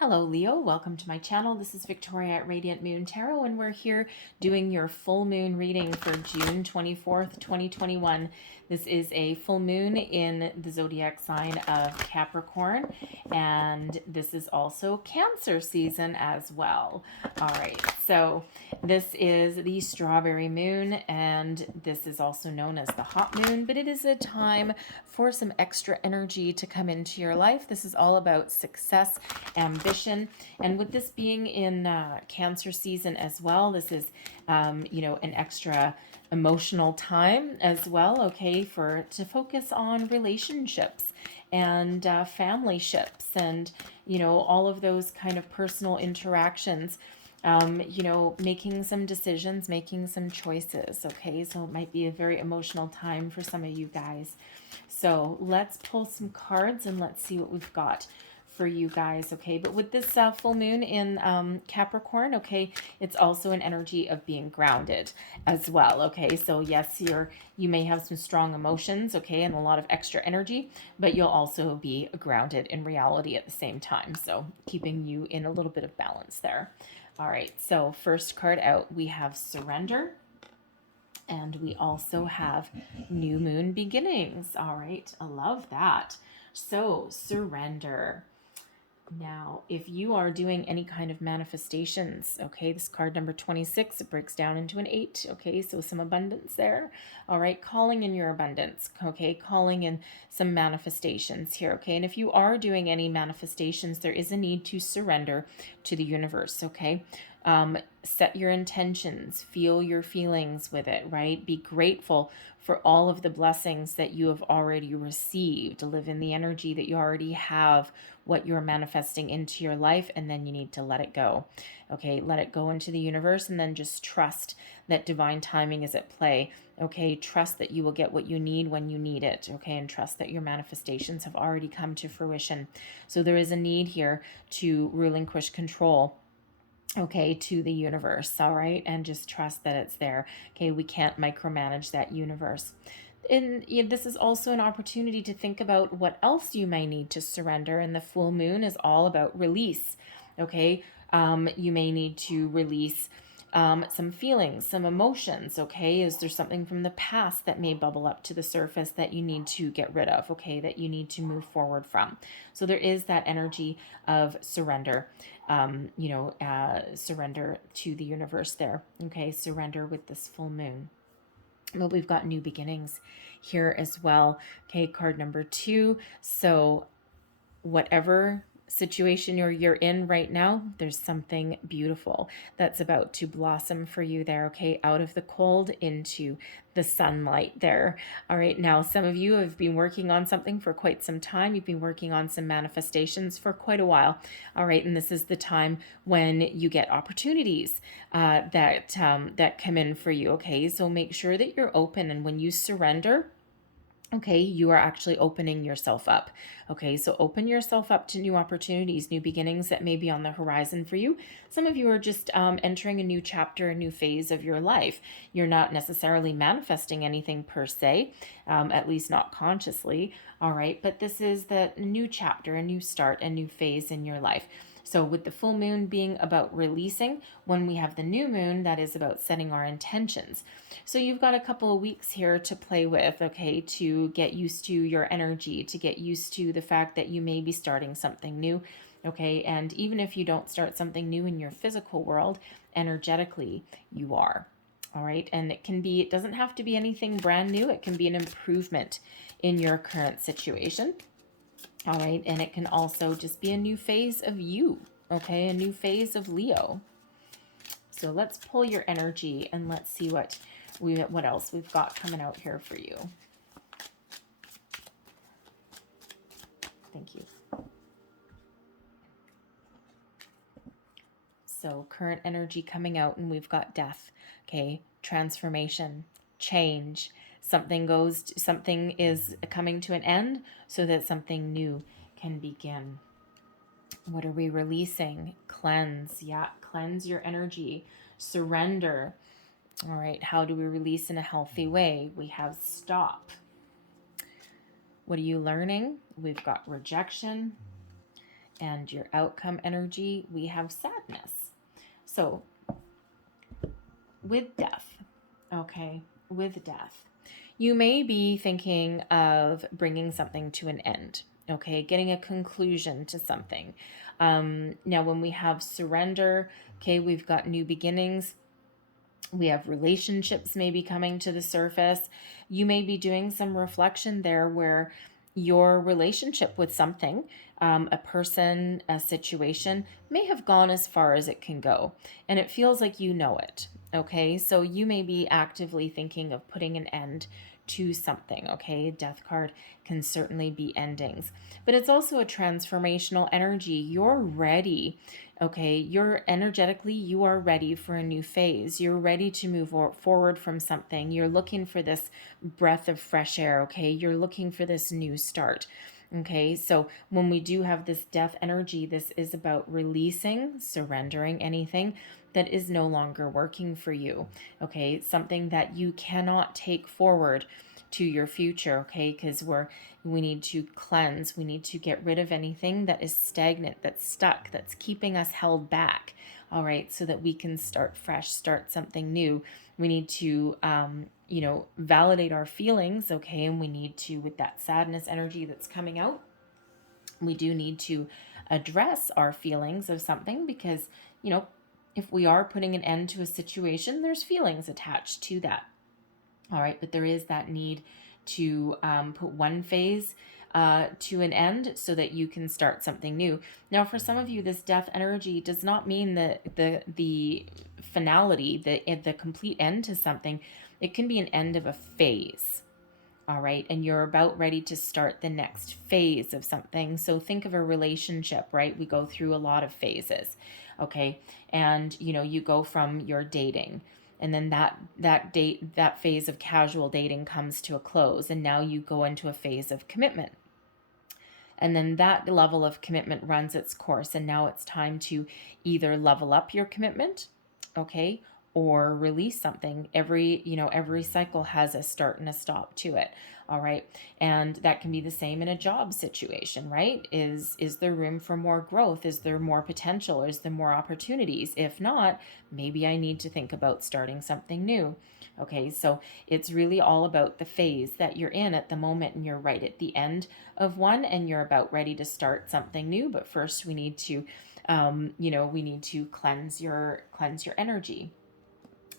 Hello Leo, welcome to my channel. This is Victoria at Radiant Moon Tarot, and we're here doing your full moon reading for June 24th, 2021. This is a full moon in the zodiac sign of Capricorn, and this is also Cancer season as well. All right, so this is the strawberry moon, and this is also known as the hot moon, but it is a time for some extra energy to come into your life. This is all about success, ambition, and with this being in Cancer season as well, this is an extra emotional time as well, okay, to focus on relationships and family ships and all of those kind of personal interactions, making some decisions, making some choices, okay? So it might be a very emotional time for some of you guys. So let's pull some cards and let's see what we've got for you guys, okay? But with this full moon in Capricorn, okay, it's also an energy of being grounded as well, okay? So yes, you may have some strong emotions, okay, and a lot of extra energy, but you'll also be grounded in reality at the same time, so keeping you in a little bit of balance there. All right, so first card out, we have surrender. And we also have new moon beginnings. All right, I love that. So surrender. Now, if you are doing any kind of manifestations, okay, this card number 26, it breaks down into an 8, okay, so some abundance there. All right, calling in your abundance, okay, calling in some manifestations here, okay, and if you are doing any manifestations, there is a need to surrender to the universe, okay. Set your intentions, feel your feelings with it, right? Be grateful for all of the blessings that you have already received. Live in the energy that you already have, what you're manifesting into your life, and then you need to let it go. Okay, let it go into the universe, and then just trust that divine timing is at play. Okay, trust that you will get what you need when you need it. Okay, and trust that your manifestations have already come to fruition. So there is a need here to relinquish control, okay, to the universe, all right, and just trust that it's there. Okay, we can't micromanage that universe. And this is also an opportunity to think about what else you may need to surrender, and the full moon is all about release, okay. You may need to release some feelings, some emotions, okay? Is there something from the past that may bubble up to the surface that you need to get rid of, okay? That you need to move forward from. So there is that energy of surrender, surrender to the universe there, okay? Surrender with this full moon. But we've got new beginnings here as well, okay? Card number 2. So whatever situation you're in right now, there's something beautiful that's about to blossom for you there, okay? Out of the cold into the sunlight there. All right, now some of you have been working on something for quite some time. You've been working on some manifestations for quite a while. All right, and this is the time when you get opportunities that come in for you, okay? So make sure that you're open, and when you surrender, okay, you are actually opening yourself up. Okay, so open yourself up to new opportunities, new beginnings that may be on the horizon for you. Some of you are just entering a new chapter, a new phase of your life. You're not necessarily manifesting anything per se, at least not consciously. All right, but this is the new chapter, a new start, a new phase in your life. So with the full moon being about releasing, when we have the new moon, that is about setting our intentions. So you've got a couple of weeks here to play with, okay, to get used to your energy, to get used to the fact that you may be starting something new, okay? And even if you don't start something new in your physical world, energetically, you are. All right, and it doesn't have to be anything brand new. It can be an improvement in your current situation. All right, and it can also just be a new phase of you, okay? A new phase of Leo. So let's pull your energy and let's see what else we've got coming out here for you. Thank you. So current energy coming out, and we've got death, okay? Transformation, change. Something is coming to an end so that something new can begin. What are we releasing? Cleanse. Yeah, cleanse your energy. Surrender. All right, how do we release in a healthy way? We have stop. What are you learning? We've got rejection And your outcome energy, we have sadness. So with death, okay, with death, you may be thinking of bringing something to an end, okay, getting a conclusion to something. Now, when we have surrender, okay, we've got new beginnings. We have relationships maybe coming to the surface. You may be doing some reflection there where your relationship with something, a person, a situation, may have gone as far as it can go. And it feels like you know it. Okay, so you may be actively thinking of putting an end to something. Okay, death card can certainly be endings, but it's also a transformational energy. You're ready. Okay, you're energetically, you are ready for a new phase. You're ready to move forward from something. You're looking for this breath of fresh air. Okay, you're looking for this new start. Okay, so when we do have this death energy, this is about releasing, surrendering anything that is no longer working for you. Okay, something that you cannot take forward to your future. Okay, because we need to cleanse, we need to get rid of anything that is stagnant, that's stuck, that's keeping us held back. All right, so that we can start fresh, start something new. We need to validate our feelings. Okay, and we need to, with that sadness energy that's coming out, we do need to address our feelings of something, because if we are putting an end to a situation, there's feelings attached to that. All right, but there is that need to put one phase to an end so that you can start something new. Now, for some of you, this death energy does not mean the finality, the complete end to something. It can be an end of a phase. All right, and you're about ready to start the next phase of something. So think of a relationship, right? We go through a lot of phases. Okay, and you go from your dating, and then that phase of casual dating comes to a close, and now you go into a phase of commitment. And then that level of commitment runs its course, and now it's time to either level up your commitment, okay, or release something. Every cycle has a start and a stop to it. All right, and that can be the same in a job situation, right? Is there room for more growth? Is there more potential? Is there more opportunities? If not, maybe I need to think about starting something new. Okay, so it's really all about the phase that you're in at the moment, and you're right at the end of one, and you're about ready to start something new. But first, we need to cleanse your energy.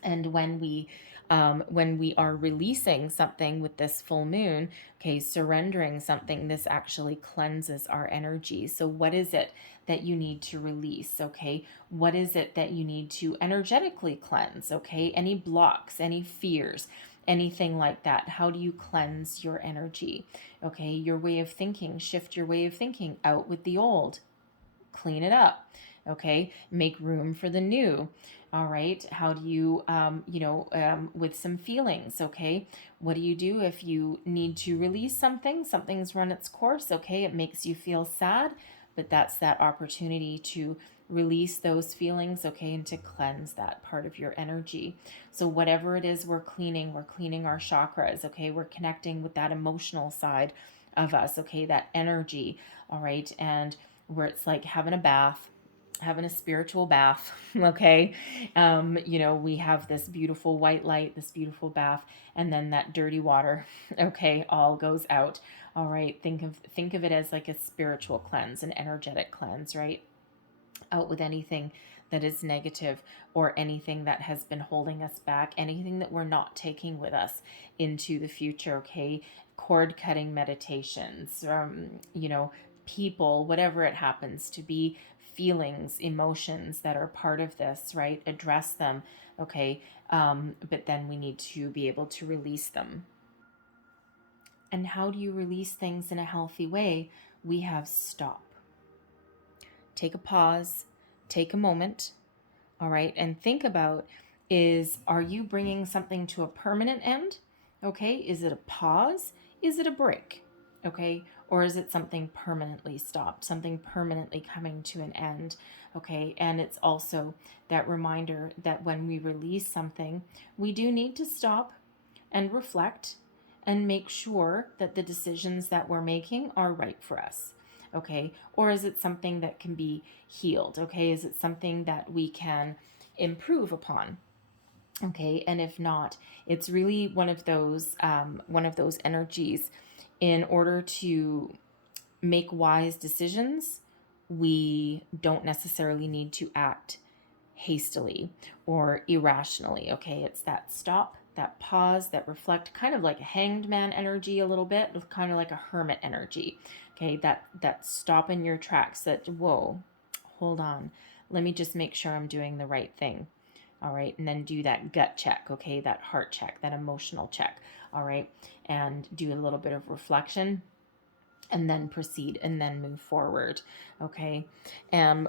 And when we are releasing something with this full moon, okay, surrendering something, this actually cleanses our energy. So what is it that you need to release? Okay, what is it that you need to energetically cleanse? Okay, any blocks, any fears, anything like that. How do you cleanse your energy? Okay, your way of thinking, shift your way of thinking, out with the old, clean it up. Okay, make room for the new. All right, how do you with some feelings? Okay, what do you do if you need to release something's run its course? Okay, it makes you feel sad, but that's that opportunity to release those feelings, okay, and to cleanse that part of your energy. So whatever it is, we're cleaning our chakras. Okay, we're connecting with that emotional side of us. Okay, that energy. All right, and where it's like having a bath, having a spiritual bath. Okay, we have this beautiful white light, this beautiful bath, and then that dirty water, okay, all goes out. All right, think of it as like a spiritual cleanse, an energetic cleanse, right? Out with anything that is negative, or anything that has been holding us back, anything that we're not taking with us into the future. Okay, cord cutting meditations, people, whatever it happens to be, feelings, emotions that are part of this, right? Address them, okay? But then we need to be able to release them. And how do you release things in a healthy way? We have stop. Take a pause, take a moment, all right? And think about, are you bringing something to a permanent end? Okay, is it a pause? Is it a break? Okay, or is it something permanently stopped, something permanently coming to an end? Okay, and it's also that reminder that when we release something, we do need to stop and reflect and make sure that the decisions that we're making are right for us. Okay. Or is it something that can be healed? Okay. Is it something that we can improve upon? Okay. And if not, it's really one of those energies. In order to make wise decisions, we don't necessarily need to act hastily or irrationally. Okay, it's that stop, that pause, that reflect, kind of like a hanged man energy a little bit, kind of like a hermit energy. Okay, that stop in your tracks, that whoa, hold on, let me just make sure I'm doing the right thing. All right, and then do that gut check, okay, that heart check, that emotional check. All right, and do a little bit of reflection, and then proceed, and then move forward. Okay.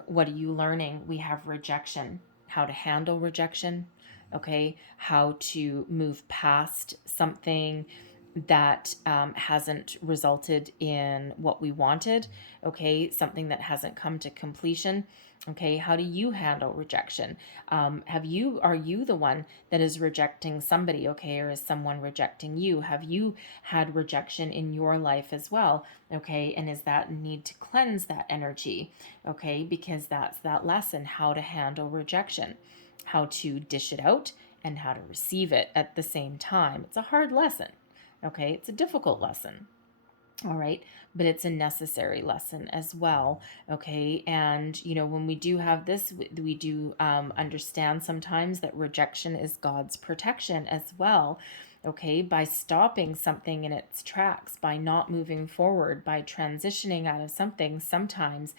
What are you learning? We have rejection, how to handle rejection. Okay. How to move past something that hasn't resulted in what we wanted. Okay. Something that hasn't come to completion. Okay. How do you handle rejection? Are you the one that is rejecting somebody? Okay. Or is someone rejecting you? Have you had rejection in your life as well? Okay. And is that need to cleanse that energy? Okay. Because that's that lesson, how to handle rejection, how to dish it out, and how to receive it at the same time. It's a hard lesson. Okay. It's a difficult lesson. All right. But it's a necessary lesson as well. Okay. And, when we do have this, we do understand sometimes that rejection is God's protection as well. Okay. By stopping something in its tracks, by not moving forward, by transitioning out of something, sometimes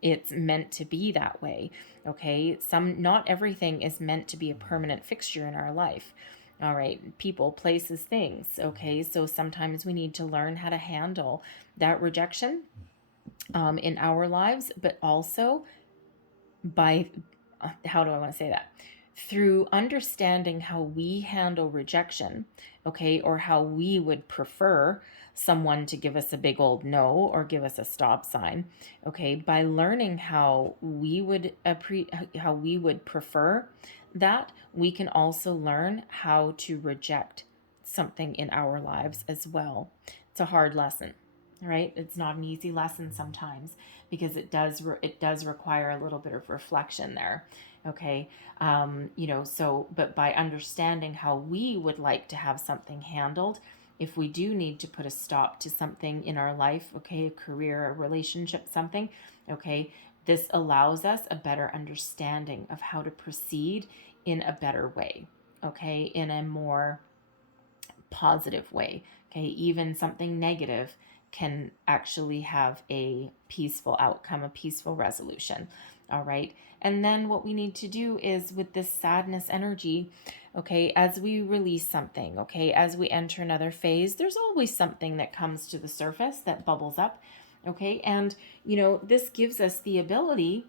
it's meant to be that way. Okay. Not everything is meant to be a permanent fixture in our life. All right, people, places, things. Okay, so sometimes we need to learn how to handle that rejection in our lives, but also by, how do I want to say that? Through understanding how we handle rejection, okay, or how we would prefer someone to give us a big old no or give us a stop sign, okay, by learning how we would prefer that, we can also learn how to reject something in our lives as well. It's a hard lesson, right? It's not an easy lesson sometimes, because it does require a little bit of reflection there. Okay. But by understanding how we would like to have something handled, if we do need to put a stop to something in our life, okay, a career, a relationship, something, okay, this allows us a better understanding of how to proceed in a better way, okay, in a more positive way. Okay, even something negative can actually have a peaceful outcome, a peaceful resolution. All right. And then what we need to do is, with this sadness energy, okay, as we release something, okay, as we enter another phase, there's always something that comes to the surface that bubbles up. Okay. And, this gives us the ability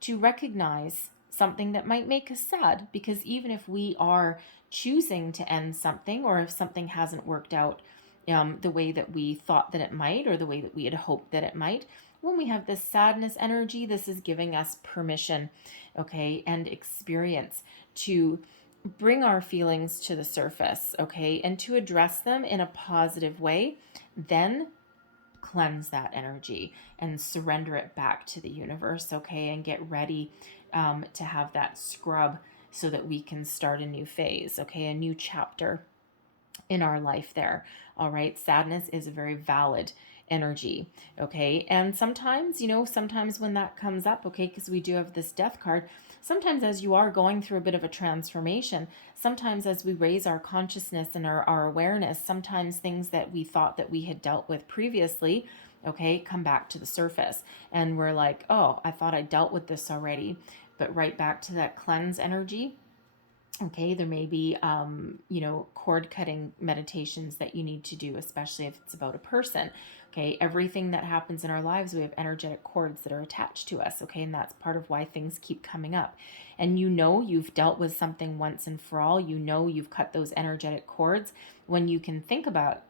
to recognize something that might make us sad, because even if we are choosing to end something, or if something hasn't worked out the way that we thought that it might, or the way that we had hoped that it might, when we have this sadness energy, this is giving us permission, okay, and experience to bring our feelings to the surface, okay, and to address them in a positive way. Then cleanse that energy and surrender it back to the universe, okay, and get ready to have that scrub, so that we can start a new phase, okay, a new chapter in our life there. All right, sadness is a very valid energy, okay, and sometimes, sometimes when that comes up, okay, because we do have this death card, sometimes as you are going through a bit of a transformation, sometimes as we raise our consciousness and our awareness, sometimes things that we thought that we had dealt with previously, okay, come back to the surface, and we're like, oh, I thought I dealt with this already. But right back to that cleanse energy. Okay, there may be, cord cutting meditations that you need to do, especially if it's about a person. Okay, everything that happens in our lives, we have energetic cords that are attached to us. Okay, and that's part of why things keep coming up. And you've dealt with something once and for all. You've cut those energetic cords. When you can think about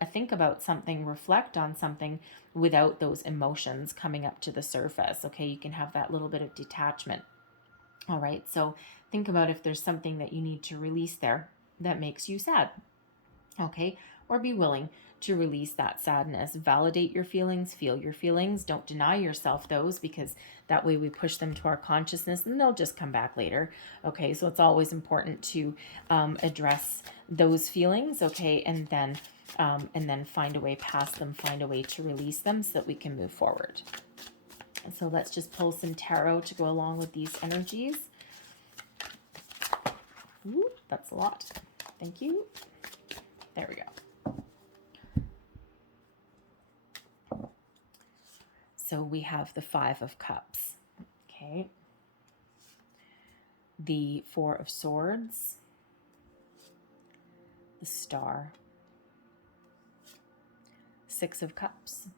something, reflect on something without those emotions coming up to the surface. Okay, you can have that little bit of detachment. All right, so think about if there's something that you need to release there that makes you sad. Okay, or be willing to release that sadness. Validate your feelings, feel your feelings. Don't deny yourself those, because that way we push them to our consciousness and they'll just come back later. Okay, so it's always important to address those feelings, okay, and then find a way past them, find a way to release them so that we can move forward. So let's just pull some tarot to go along with these energies. Ooh, that's a lot. Thank you. There we go. So we have the Five of Cups, okay? The Four of Swords, the Star, Six of Cups,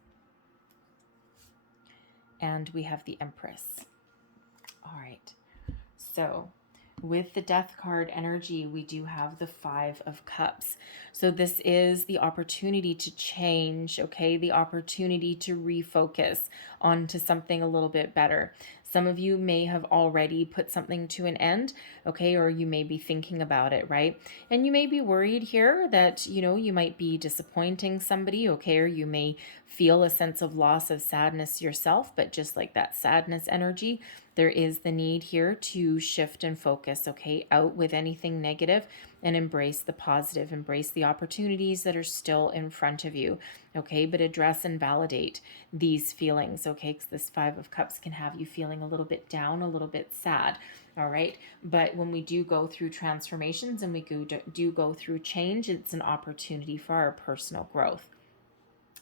and we have the Empress. All right, so with the Death card energy, we do have the Five of Cups. So this is the opportunity to change, okay? The opportunity to refocus onto something a little bit better. Some of you may have already put something to an end, okay? Or you may be thinking about it, right? And you may be worried here that, you know, you might be disappointing somebody, okay? Or you may feel a sense of loss, of sadness yourself, but just like that sadness energy, there is the need here to shift and focus, okay? Out with anything negative and embrace the positive, embrace the opportunities that are still in front of you, okay? But address and validate these feelings, okay? Because this Five of Cups can have you feeling a little bit down, a little bit sad, all right? But when we do go through transformations and we do go through change, it's an opportunity for our personal growth.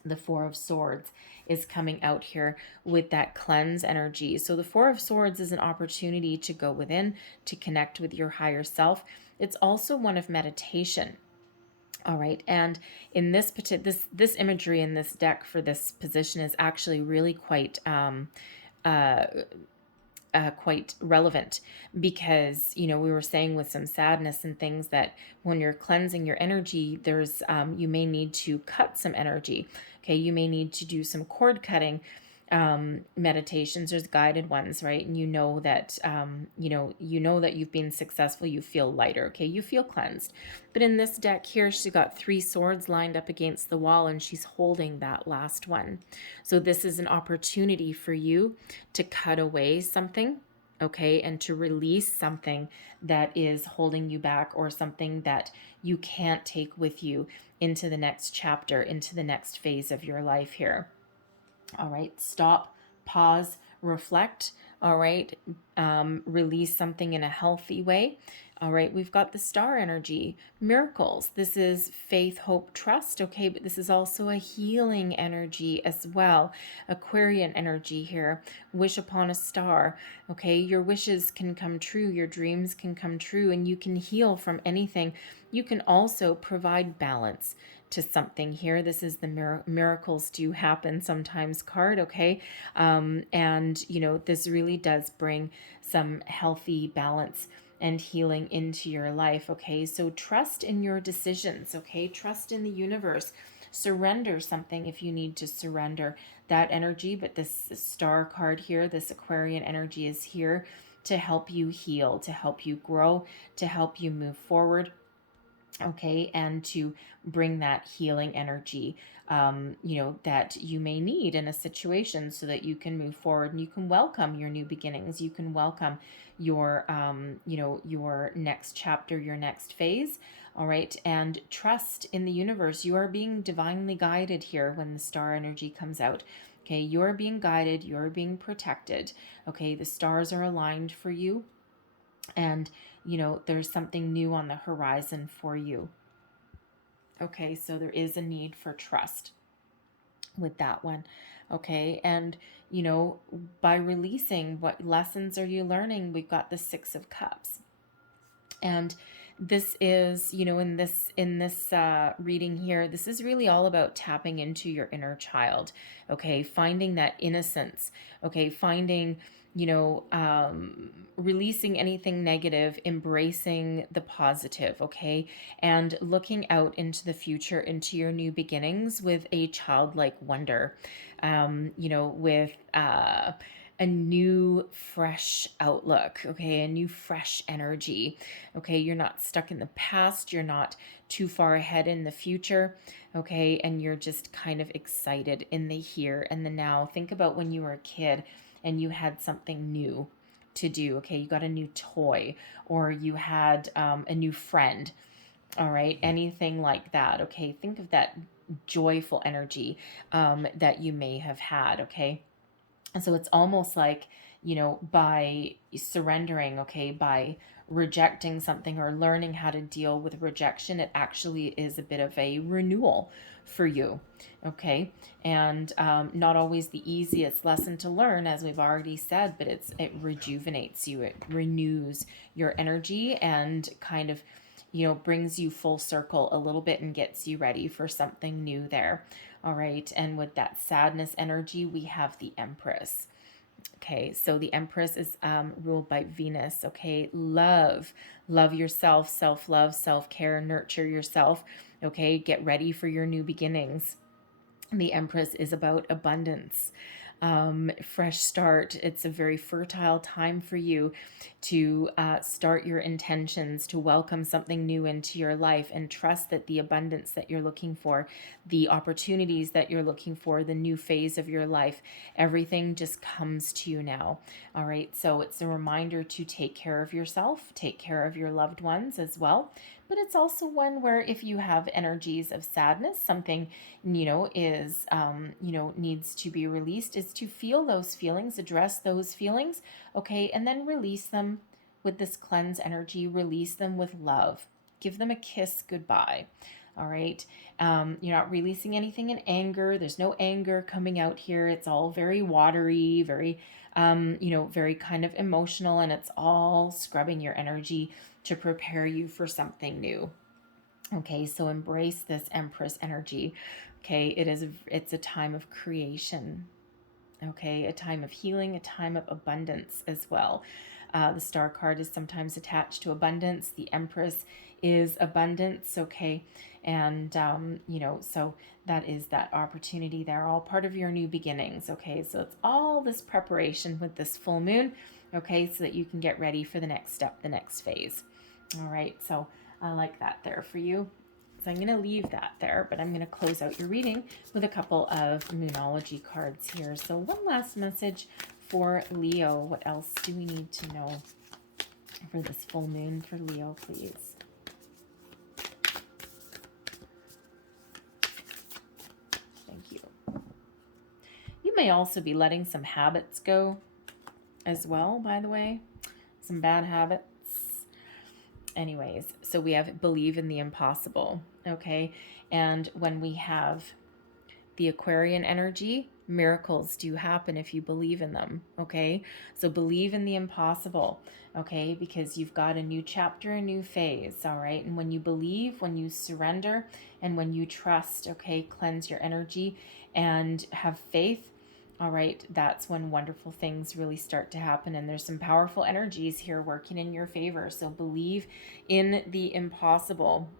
The Four of Swords is coming out here with that cleanse energy. So the Four of Swords is an opportunity to go within, to connect with your higher self. It's also one of meditation. All right, and in this imagery in this deck for this position is actually really quite relevant, because, you know, we were saying with some sadness and things that when you're cleansing your energy, there's you may need to cut some energy, okay? You may need to do some cord cutting meditations. There's guided ones, right? And you know that you know that you've been successful, you feel lighter, okay? You feel cleansed. But in this deck here, she's got three swords lined up against the wall and she's holding that last one. So this is an opportunity for you to cut away something, okay, and to release something that is holding you back, or something that you can't take with you into the next chapter, into the next phase of your life here. All right, stop, pause, reflect. All right, release something in a healthy way. All right, we've got the Star energy, miracles. This is faith, hope, trust, okay, but this is also a healing energy as well. Aquarian energy here, wish upon a star, okay? Your wishes can come true, your dreams can come true, and you can heal from anything. You can also provide balance to something here. This is the miracles do happen sometimes card, okay? And, you know, this really does bring some healthy balance and healing into your life, okay? So trust in your decisions, okay? Trust in the universe. Surrender something if you need to surrender that energy. But this Star card here, this Aquarian energy, is here to help you heal, to help you grow, to help you move forward, okay, and to bring that healing energy, you know, that you may need in a situation so that you can move forward and you can welcome your new beginnings. You can welcome your, you know, your next chapter, your next phase. All right. And trust in the universe. You are being divinely guided here when the Star energy comes out. Okay. You're being guided. You're being protected. Okay. The stars are aligned for you. And, you know, there's something new on the horizon for you. Okay, so there is a need for trust with that one. Okay, and, you know, by releasing, what lessons are you learning? We've got the Six of Cups. And this is, you know, in this reading here, this is really all about tapping into your inner child. Okay, finding that innocence. Okay, finding, you know, releasing anything negative, embracing the positive, okay? And looking out into the future, into your new beginnings with a childlike wonder, you know, with, a new fresh outlook, okay, a new fresh energy. Okay, you're not stuck in the past, you're not too far ahead in the future, okay, and you're just kind of excited in the here and the now. Think about when you were a kid and you had something new to do. Okay, you got a new toy, or you had a new friend. All right, anything like that. Okay, think of that joyful energy that you may have had. Okay, and so it's almost like, by surrendering, okay, by rejecting something or learning how to deal with rejection, it actually is a bit of a renewal for you. Okay. And not always the easiest lesson to learn, as we've already said, but it rejuvenates you, it renews your energy, and kind of, brings you full circle a little bit and gets you ready for something new there. All right. And with that sadness energy, we have the Empress. Okay, so the Empress is ruled by Venus. Okay, love yourself, self-love, self-care, nurture yourself. Okay, get ready for your new beginnings. The Empress is about abundance, fresh start. It's a very fertile time for you to start your intentions, to welcome something new into your life, and trust that the abundance that you're looking for, the opportunities that you're looking for, the new phase of your life, everything just comes to you now. All right, so it's a reminder to take care of yourself, take care of your loved ones as well. But it's also one where if you have energies of sadness, something, is, needs to be released, is to feel those feelings, address those feelings, okay, and then release them with this cleanse energy, release them with love, give them a kiss goodbye. All right. You're not releasing anything in anger. There's no anger coming out here. It's all very watery, very, very kind of emotional, and it's all scrubbing your energy to prepare you for something new. Okay, so embrace this Empress energy. Okay, it's a time of creation. Okay, a time of healing, a time of abundance as well. The star card is sometimes attached to abundance. The Empress is abundance. Okay, and so that is that opportunity there, all part of your new beginnings. Okay, so it's all this preparation with this full moon. Okay, so that you can get ready for the next step, the next phase. All right, so I like that there for you. So I'm going to leave that there, but I'm going to close out your reading with a couple of Moonology cards here. So one last message for Leo. What else do we need to know for this full moon for Leo, please? Thank you. You may also be letting some habits go as well, by the way. Some bad habits. Anyways, so we have believe in the impossible, okay? And when we have the Aquarian energy, miracles do happen if you believe in them, okay? So believe in the impossible, okay? Because you've got a new chapter, a new phase, all right? And when you believe, when you surrender, and when you trust, okay, cleanse your energy and have faith, all right, that's when wonderful things really start to happen. And there's some powerful energies here working in your favor. So believe in the impossible.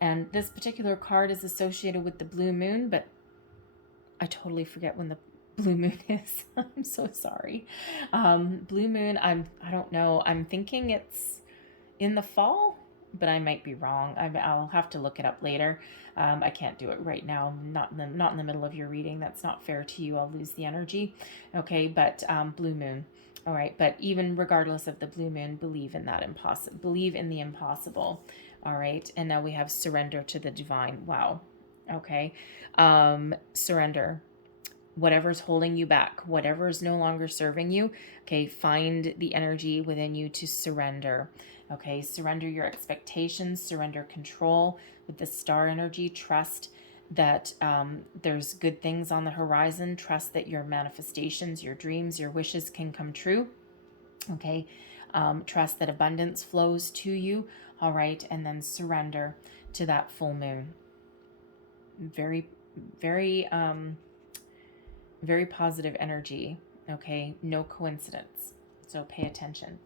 And this particular card is associated with the blue moon, but I totally forget when the blue moon is. I'm so sorry. Blue moon, I don't know. I'm thinking it's in the fall, but I might be wrong. I'll have to look it up later. I can't do it right now. Not in the middle of your reading. That's not fair to you. I'll lose the energy. Okay, but blue moon. All right, but even regardless of the blue moon, believe in that impossible. Believe in the impossible. All right, and now we have surrender to the divine. Wow. Okay, surrender. Whatever's holding you back, whatever is no longer serving you, okay, find the energy within you to surrender. Okay, surrender your expectations, surrender control with the star energy. Trust that there's good things on the horizon. Trust that your manifestations, your dreams, your wishes can come true. Okay, trust that abundance flows to you. All right, and then surrender to that full moon. Very, very, very positive energy. Okay, no coincidence. So pay attention.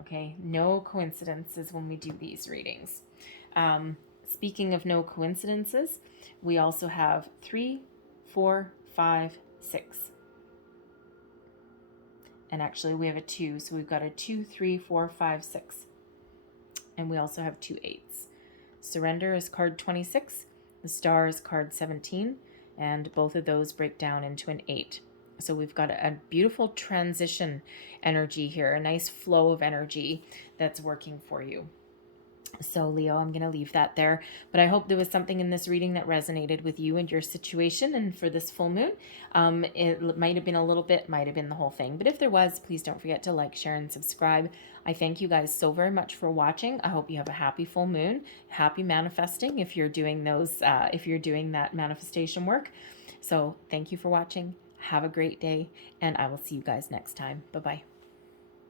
Okay, no coincidences when we do these readings. Speaking of no coincidences, we also have 3, 4, 5, 6. And actually we have a 2, so we've got a 2, 3, 4, 5, 6. And we also have 2 8s. Surrender is card 26. The Star is card 17. And both of those break down into an 8. So we've got a beautiful transition energy here, a nice flow of energy that's working for you. So Leo, I'm going to leave that there, but I hope there was something in this reading that resonated with you and your situation and for this full moon. It might have been a little bit, might have been the whole thing, but if there was, please don't forget to like, share, and subscribe. I thank you guys so very much for watching. I hope you have a happy full moon, happy manifesting if you're doing those, if you're doing that manifestation work. So thank you for watching. Have a great day, and I will see you guys next time. Bye-bye.